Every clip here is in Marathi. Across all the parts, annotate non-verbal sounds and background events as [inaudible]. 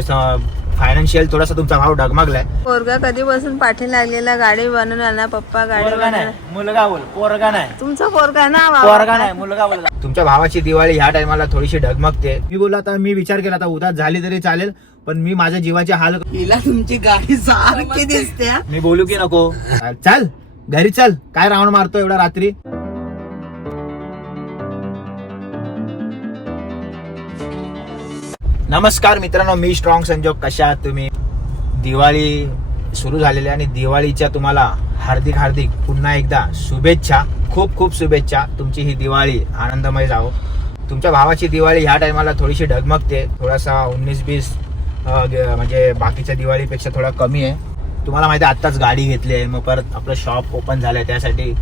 थोडासा फायनान्शियल थोडासा तुमचा भाव डगमगलाय. पोरगा कधीपासून पाठी लागलेला गाडी बनवून आला पप्पा गाडी पोरगा नाही मुलगा बोल पोरगा नाही. तुमचा पोरगा ना बाबा. पोरगा नाही मुलगा बोल. तुमच्या भावाची दिवाळी ह्या टायमाला थोडीशी डगमगते. मी बोललो आता मी विचार केला आता उद्या झाली तरी चालेल पण मी माझ्या जीवाचे हाल हिला तुमची गाडी सारखी दिसते हा. मी बोलू की नको? चल घरी चल. काय राऊंड मारतो एवढा रात्री? नमस्कार मित्रांनो मी स्ट्रॉंग संजोग. कशा तुम्ही? दिवाळी सुरू झालेली आहे आणि दिवाळीच्या तुम्हाला हार्दिक हार्दिक पुन्हा एकदा शुभेच्छा खूप खूप शुभेच्छा. तुमची ही दिवाळी आनंदमय जावो. तुमच्या भावाची दिवाळी ह्या टायमाला थोडीशी डगमगते थोडासा उन्नीस बीस म्हणजे बाकीच्या दिवाळीपेक्षा थोडा कमी आहे. तुम्हाला माहिती आहे आत्ताच गाडी घेतली आहे. मग परत आपलं शॉप ओपन झालं आहे त्यासाठी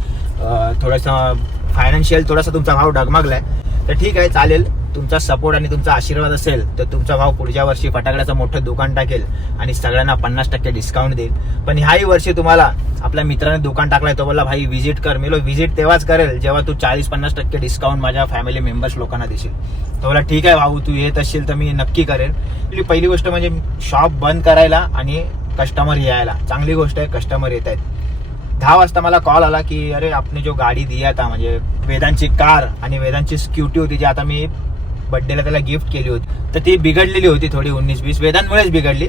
थोडंसं फायनान्शियल थोडासा तुमचा भाव डगमगलाय तर ठीक आहे चालेल. तुमचा सपोर्ट आणि तुमचा आशीर्वाद असेल तर तुमचा भाऊ पुढच्या वर्षी फटाकड्याचं मोठं दुकान टाकेल आणि सगळ्यांना पन्नास टक्के डिस्काउंट देईल. पण ह्याही वर्षी तुम्हाला आपल्या मित्राने दुकान टाकलाय तो बोला भाई व्हिजिट कर. मी व्हिजिट तेव्हाच करेल जेव्हा तू चाळीस पन्नास टक्के डिस्काउंट माझ्या फॅमिली मेंबर्स लोकांना देशील. तो बोला ठीक आहे भाऊ तू येत असशील तर मी नक्की करेन पहिली गोष्ट म्हणजे शॉप बंद करायला आणि कस्टमर यायला. चांगली गोष्ट आहे कस्टमर येत आहेत. दहा वाजता मला कॉल आला की अरे आपने जो गाडी दिया था म्हणजे वेदांची कार आणि वेदांची स्क्युटी होती जी आता मी बर्थडेला त्याला गिफ्ट केली होती. तर ती बिघडलेली होती थोडी उन्नीस वीस वेदांमुळेच बिघडली.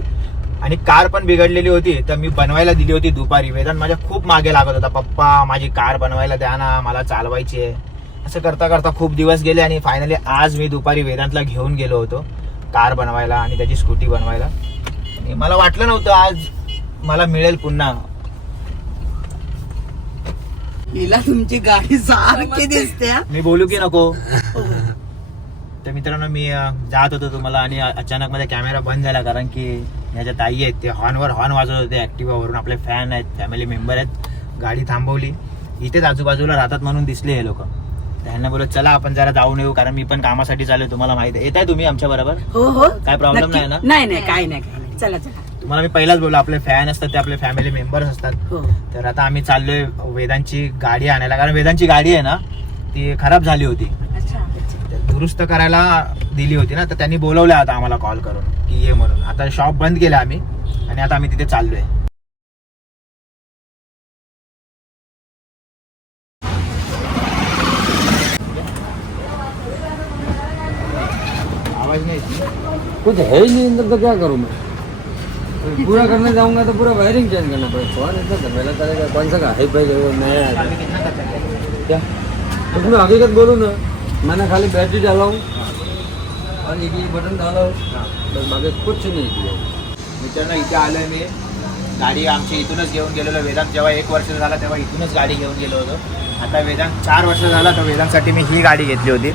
आणि कार पण बिघडलेली होती तर मी बनवायला दिली होती दुपारी. वेदांत माझ्या खूप मागे लागत होता. पप्पा माझी कार बनवायला द्या ना मला चालवायची आहे. असं करता करता खूप दिवस गेले आणि फायनली आज मी दुपारी वेदांतला घेऊन गेलो होतो कार बनवायला आणि त्याची स्कूटी बनवायला. आणि मला वाटलं नव्हतं आज मला मिळेल पुन्हा. हिला तुमची गाडी सारखी दिसते. मी बोलू की नको? तर मित्रांनो मी जात होतो तुम्हाला आणि अचानक माझा कॅमेरा बंद झाला कारण की ह्याच्या ताई आहेत ते हॉर्नवर हॉर्न वाजवत होते. ऍक्टिव्हावरून आपले फॅन आहेत फॅमिली मेंबर आहेत. गाडी थांबवली. इथेच आजूबाजूला राहतात म्हणून दिसले हे लोक. त्यांना बोलत चला आपण जरा जाऊन येऊ कारण मी पण कामासाठी चालू तुम्हाला माहिती आहे. येत आहे तुम्ही आमच्या बरोबर? हो हो. काय नक्की. नाही ना? नाही नाही काय नाही चला चला. तुम्हाला मी पहिलाच बोललो आपले फॅन असतात ते आपले फॅमिली मेंबर्स असतात. हो. तर आता आम्ही चाललोय वेदांची गाडी आणायला. कारण वेदांची गाडी आहे ना ती खराब झाली होती. दुरुस्त करायला दिली होती ना तर त्यांनी बोलवलं आता आम्हाला कॉल करून की ये म्हणून. आता शॉप बंद केलं आम्ही आणि आता आम्ही तिथे चाललोय. आवाज नाही कुछ है ही नहीं अंदर तो क्या करूँ मैं पूरा करने जाऊंगा तो पूरा वायरिंग चेंज करना पड़ेगा कौन इतना झमेला करेगा कौन सा का? है भाई नया? क्या उसमें हकीकत बोलूँ ना. मैंने खाली बैटरी डाला हूँ। और एक ये बटन डाला हूँ। बस बाकी कुछ नहीं किया। मित्रांनो इथे आलोय मी. गाडी आमची इथूनच घेऊन गेलेलो. वेदांत जेव्हा एक वर्ष झाला तेव्हा इथूनच गाडी घेऊन गेलो होतो. आता वेदांत चार वर्ष झाला तर वेदांतसाठी मी ही गाडी घेतली होती.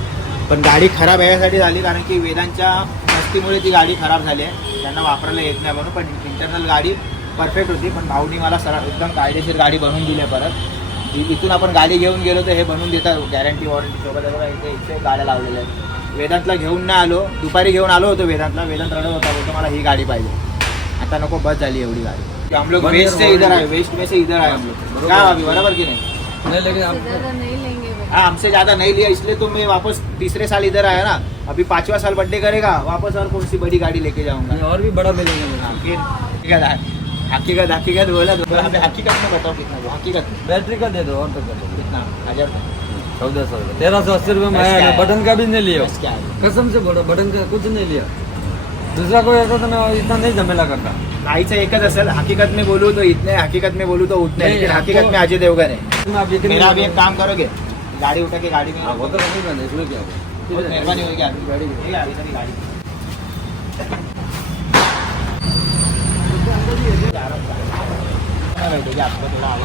पण गाडी खराब यासाठी झाली कारण की वेदांच्या मस्तीमुळे ती गाडी खराब झाली आहे. त्यांना वापरायला येत नाही म्हणून पण इंटरनल गाडी परफेक्ट होती. पण भाऊनी मला सर एकदम कायदेशीर गाडी बनवून दिली आहे परत. इथून आपण गाडी घेऊन गेलो तर हे बनवून देतात गॅरंटी वॉरंटी सोबत आहे बघा इथे इथे गाड्या लावलेल्या आहेत. वेदांतला घेऊन नाही आलो दुपारी घेऊन आलो होतो वेदांतला. वेदांत रडत होता बोलतो मला ही गाडी पाहिजे. आता नको बस झाली एवढी गाड़ी. हम लोग वेस्ट से इधर. आए वेस्ट में से इधर आए हम लोग बरोबर. क्या अभी बराबर की नहीं? नहीं लेकिन आप ज्यादा नहीं लेंगे भाई. हाँ हमसे ज्यादा नहीं लिया इसलिए तो मैं वापस तीसरे साल इधर आया ना. अभी पांचवा साल बर्थडे करेगा वापस और कौन सी बड़ी गाड़ी लेके जाऊंगा? और भी बड़ा मिलेंगे हाँ, फिर हकीकत हकीकत बोला तो अभी हकीकत में बताओ कितना हुआ? हकीकत. में बैटरी का दे दो और तो कितना? हजार चौदह सौ रुपये. तेरह सौ अस्सी रुपये में आया है? बटन का भी नहीं लिया। क्या कसम से बोलो बटन का कुछ नहीं लिया। दूसरा कोई ऐसा तो मैं इतना नहीं झमेला करता। गाईचं एकच असेल हकीकत में बोलू तो इतने हकीकत में बोलू तो उतने लेकिन हकीकत में अजय देवगन है। मेरा नहीं अभी एक काम करोगे? गाड़ी उठा के गाड़ी में हाँ, वो तो इसमें क्या होगा? मेहरबानी होगी आपकी। गाड़ी गाड़ी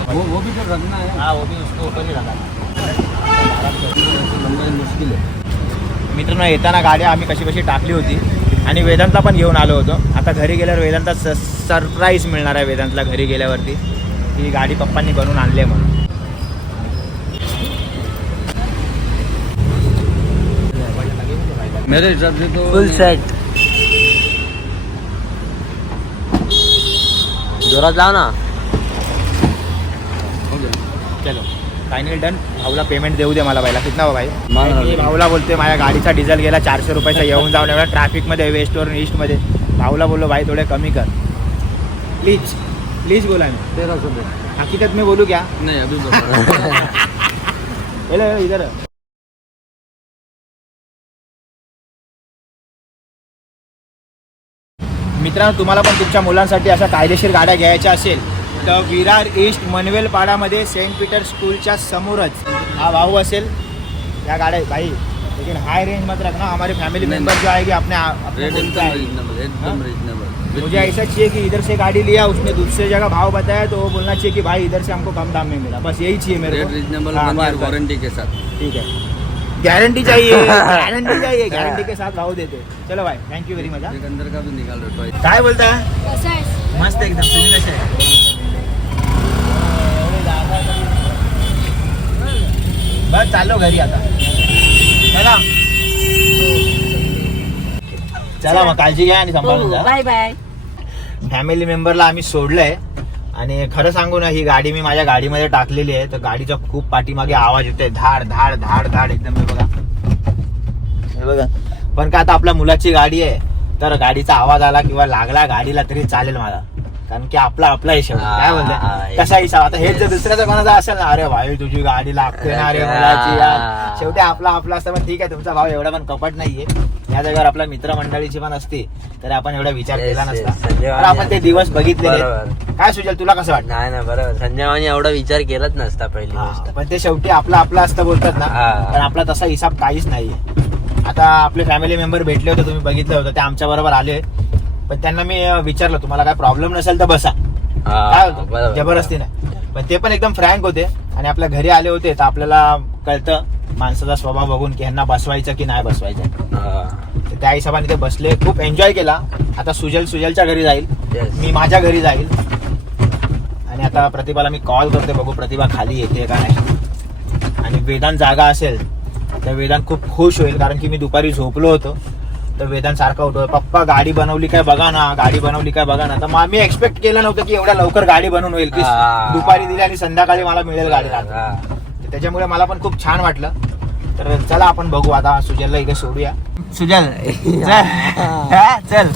वो वो भी तो रखना है हाँ वो भी उसको ऊपर ही रखा लंबाई मुश्किल है मित्रांनो येताना गाड्या आम्ही कशी कशी टाकली होती आणि वेदांतला पण घेऊन आलो होतो. आता घरी गेल्यावर वेदांतला सरप्राईज मिळणार आहे वेदांतला घरी गेल्यावरती. ही गाडी पप्पांनी बनवून आणली आहे म्हणून. मेरे हिसाब से तो फुल सेट जोरात लाव ना. चलो. Final done. भाऊला पेमेंट देऊ दे मला पहिला. कितना हो भाई? मी भाऊला बोलते माझ्या गाडीचा डिझेल गेला चारशे रुपयाचा [laughs] येऊन जाऊन एवढ्या ट्रॅफिकमध्ये वेस्टवरून ईस्टमध्ये भाऊला बोललो भाई थोडे कमी कर. प्लीज प्लीज बोला सौ दे. हकीकत में बोलू क्या? नहीं अभी [laughs] इधर. मित्रांनो तुम्हाला पण तुमच्या मुलांसाठी अशा कायदेशीर गाड्या घ्यायच्या असेल तर विरार ईस्ट मनवेल पाडामध्ये सेंट पीटर स्कूलच्या समोरच हा भाऊ असेल. या गाड्या भाई लेकिन हाई रेंज मत रखना हमारे फैमिली मेंबर जो आएगी अपने रीजनेबल मुझे ऐसा चाहिए कि इधर से गाड़ी लिया उसने दूसरे जगह भाव बताया तो वो बोलना चाहिए कि भाई इधर से हमको कम दाम में मिला। बस यही चाहिए मेरे रेट को। रीजनेबल। वारंटी के साथ। ठीक है। गारंटी चाहिए। [laughs] गारंटी चाहिए गारंटी के साथ भाव देते। चलो भाई थँक्यू व्हेरी मच एक अंदर का भी निकाल रहे ट्वाइस काय बोलताय मस्त एकदम तुम्ही कसे बस चाललो घरी आता. चला. चला मग काळजी घ्या आणि सांभाळून जा. बाय बाय फॅमिली मेंबरला आम्ही सोडलंय. आणि खरं सांगू ना ही गाडी मी माझ्या गाडीमध्ये टाकलेली आहे. तर गाडीचा खूप पाठीमागे आवाज येतोय. धाड धाड धाड धाड एकदम हे बघा. हे बघा. पण का आता आपल्या मुलाची गाडी आहे तर गाडीचा आवाज आला किंवा लागला गाडीला तरी चालेल मला. कारण की आपला आपला हिशोब. काय हा, हा, कसा हिसाब आता हेच जर दुसऱ्याचा कोणाचा असेल ना अरे भाई तुझी गाडी लागते ना रे मुलाची शेवटी आपला आपला असतं पण ठीक आहे तुमचा भाव एवढा पण कपट नाहीये. या जागेवर आपल्या मित्रमंडळीची पण असते तर आपण एवढा विचार Yes, केला yes. नसता. संजय तर आपण ते दिवस. बरोबर. काय सुचल तुला कसं वाटतं? नाही ना बरोबर. संजय माने एवढा विचार केलाच नसता पहिली हा, पण ते शेवटी आपला आपला असतं बोलतात ना. हा. पण आपला तसा हिसाब काहीच नाहीये. आता आपले फॅमिली मेंबर भेटले होते तुम्ही बघितलं होतं ते आमच्या बरोबर आले. पण त्यांना मी अं, विचारलं तुम्हाला काय प्रॉब्लेम नसेल तर बसा. हा, काय होतं? बरोबर. जबरदस्ती नाही पण ते पण एकदम फ्रँक होते आणि आपल्या घरी आले होते तर आपल्याला कळतं. माणसाचा स्वभाव बघून की ह्यांना बसवायचं की नाही बसवायचं. तर त्या हिशोबाने ते बसले खूप एन्जॉय केला आता सुजल सुजलच्या घरी जाईल Yes. मी माझ्या घरी जाईल आणि आता प्रतिभाला मी कॉल करते बघू प्रतिभा खाली येते का नाही आणि वेदांत जागा असेल तर वेदांत खूप खुश होईल कारण की मी दुपारी झोपलो होतो तर वेदांत सारखा उठतो पप्पा गाडी बनवली काय बघा ना गाडी बनवली काय बघा ना तर मग मी एक्सपेक्ट केलं नव्हतं की एवढ्या लवकर गाडी बनवून होईल की हा. दुपारी दिली आणि संध्याकाळी मला मिळेल गाडी रात्री. हा. त्याच्यामुळे मला पण खूप छान वाटलं. तर चला आपण बघू आता सुजलला इथे सोडूया. सुजल. [laughs] चल.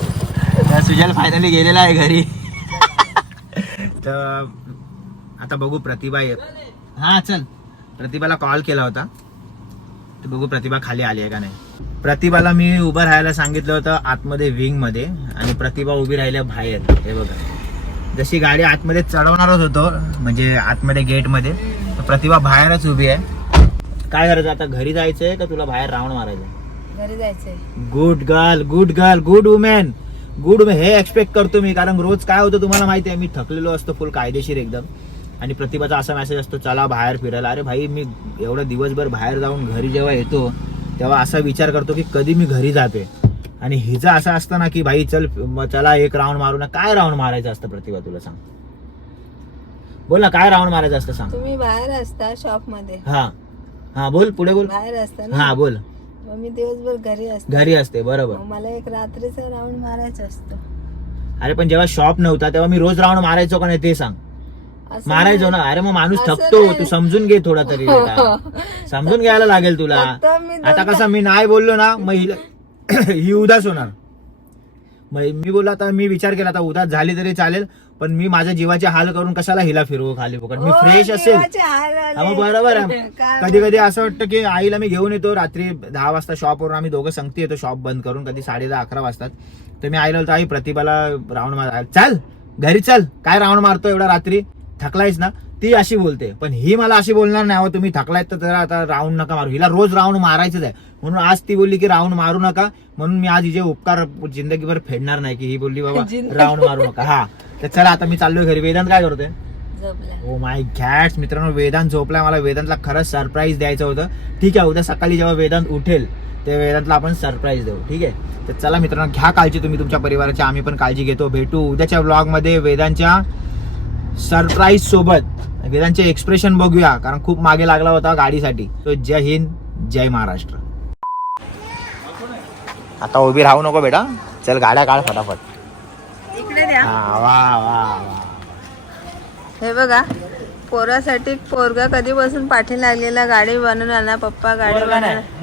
सुजल फायनली गेलेला आहे घरी. [laughs] तर आता बघू प्रतिभा येत. हा चल. प्रतिभाला कॉल केला होता. तर बघू प्रतिभा खाली आली आहे का नाही. प्रतिभाला मी उभं राहायला सांगितलं होतं आतमध्ये विंगमध्ये. आणि प्रतिभा उभी राहिल्या बाहेर. हे बघा. जशी गाडी आतमध्ये चढवणारच होतो म्हणजे आतमध्ये गेटमध्ये. तर प्रतिभा बाहेरच उभी आहे. काय करायचं आता? घरी जायचंय का तुला बाहेर राऊंड मारायचं घरी जायचंय. Good girl good girl good women good हे एक्सपेक्ट करतो मी कारण रोज काय होतं तुम्हाला माहिती आहे मी थकलेलो असतो फुल कायदेशीर एकदम. आणि प्रतिभाचा असा मेसेज असतो चला बाहेर फिरायला. अरे भाई मी एवढं दिवसभर बाहेर जाऊन घरी जेव्हा येतो तेव्हा असा विचार करतो की कधी मी घरी जाते. आणि हिचं असं असतं ना की भाई चल चला एक राऊंड मारू ना. काय राऊंड मारायचं असतं प्रतिभा तुला सांग? बोल ना काय राऊंड मारायचं असतं सांग. तुम्ही बाहेर असता शॉपमध्ये हा. हा बोल पुढे बोल. बाहेर असता हा बोल. मग मी दिवसभर घरी असते. घरी असते बरोबर. मग मला एक रात्रीचा राऊंड मारायचा असतो. अरे पण जेव्हा शॉप नव्हता तेव्हा मी रोज राऊंड मारायचो का नाही ते सांग. असं मारायचो ना. अरे मग माणूस असं थकतो नाही. तू समजून घे थोडा तरी बेटा. समजून घ्यायला लागेल तुला. फक्त मी दोन आता कसं मी नाही बोललो ना मग हिला- [coughs] ही उदास होणार. मी बोललो आता मी विचार केला आता उदास झाली तरी चालेल पण मी माझ्या जीवाचे हाल करून कशाला हिला फिरवू खाली फुकट? मी फ्रेश असेल. हा, मग बरोबर आहे. [laughs] कधी कधी असं वाटतं की आईला मी घेऊन येतो रात्री दहा वाजता शॉपवरून आम्ही दोघं संगती येतो शॉप बंद करून कधी साडे दहा अकरा वाजतात. तर मी आईला बोलतो आई प्रतिभाला राऊंड मार. चल घरी चल. काय राऊंड मारतो एवढा रात्री? थकलायस ना. ती अशी बोलते. पण ही मला अशी बोलणार नाही तुम्ही थकलायत तर जरा आता राऊंड नका मारू. हिला रोज राऊंड मारायचंच आहे. म्हणून आज ती बोलली की राऊंड मारू नका म्हणून मी आज हिचे उपकार जिंदगीभर फेडणार नाही की ही बोलली बाबा राऊंड मारू नका. हा तर चला आता मी चाललोय घरी. वेदांत काय करतोय? झोपला. ओ माय गॅड्स मित्रांनो वेदांत झोपलाय. मला वेदांतला खरंच सरप्राईज द्यायचं होतं. ठीक आहे उद्या सकाळी जेव्हा वेदांत उठेल ते वेदांतला आपण सरप्राईज देऊ. ठीक आहे? तर चला मित्रांनो घ्या काळजी तुम्ही तुमच्या परिवाराची. आम्ही पण काळजी घेतो. भेटू उद्याच्या व्लॉगमध्ये वेदांच्या सरप्राईज सोबत. वेदांचे एक्सप्रेशन बघूया कारण खूप मागे लागला होता गाडीसाठी. तो जय हिंद जय महाराष्ट्र. आता उभी राहू नको बेटा. चल गाड्या काढ फटाफट. इकडे द्या. हा वा वा वा. हे बघा पोरासाठी पोरगा कधीपासून पाठी लागलेला गाडी बनवून आणा पप्पा गाडी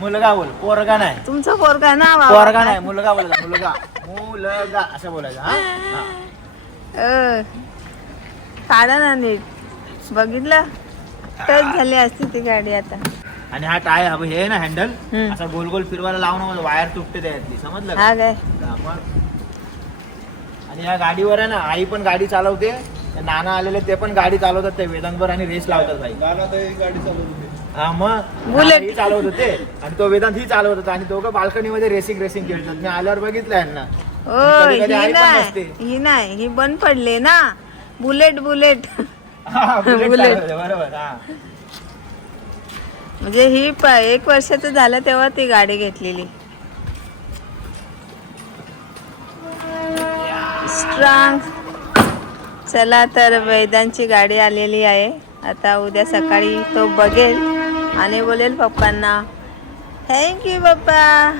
मुलगा बोल पोरगा नाही. तुमचा पोरगा ना वा- पोरगा नाही मुलगा बोल मुलगा. मुलगा असं बोलायचं काढा ना नीट. बघितलं? टच झाली असती ती गाडी आता. आणि हा टाय हा हे आहे ना हँडल. असा गोल गोल फिरवायला लावून वायर तुटते त्यातली समजलं का? काय मग. आणि या गाडीवर आहे ना आई पण गाडी चालवते ते नाना आलेले ते पण गाडी चालवतात ते वेदांतभर आणि रेस लावतात भाई हा मग बुलेट. नाना ही चालवत होते आणि तो वेदांत ही चालवत होता आणि दोघं बाल्कनी मध्ये रेसिंग रेसिंग खेळतात मी आल्यावर बघितलं यांना ओ ही पण नाही नसते. ही नाही ही बंद पडले ना बुलेट बुलेट हा, बुलेट बुलेट. चालवते, बरोबर हा म्हणजे ही प- एक वर्षाचं झालं तेव्हा ती गाडी घेतलेली. स्ट्रॉंग चला तर वेदांची गाडी आलेली आहे. आता उद्या सकाळी तो बघेल आणि बोलेल पप्पांना. थँक्यू पप्पा.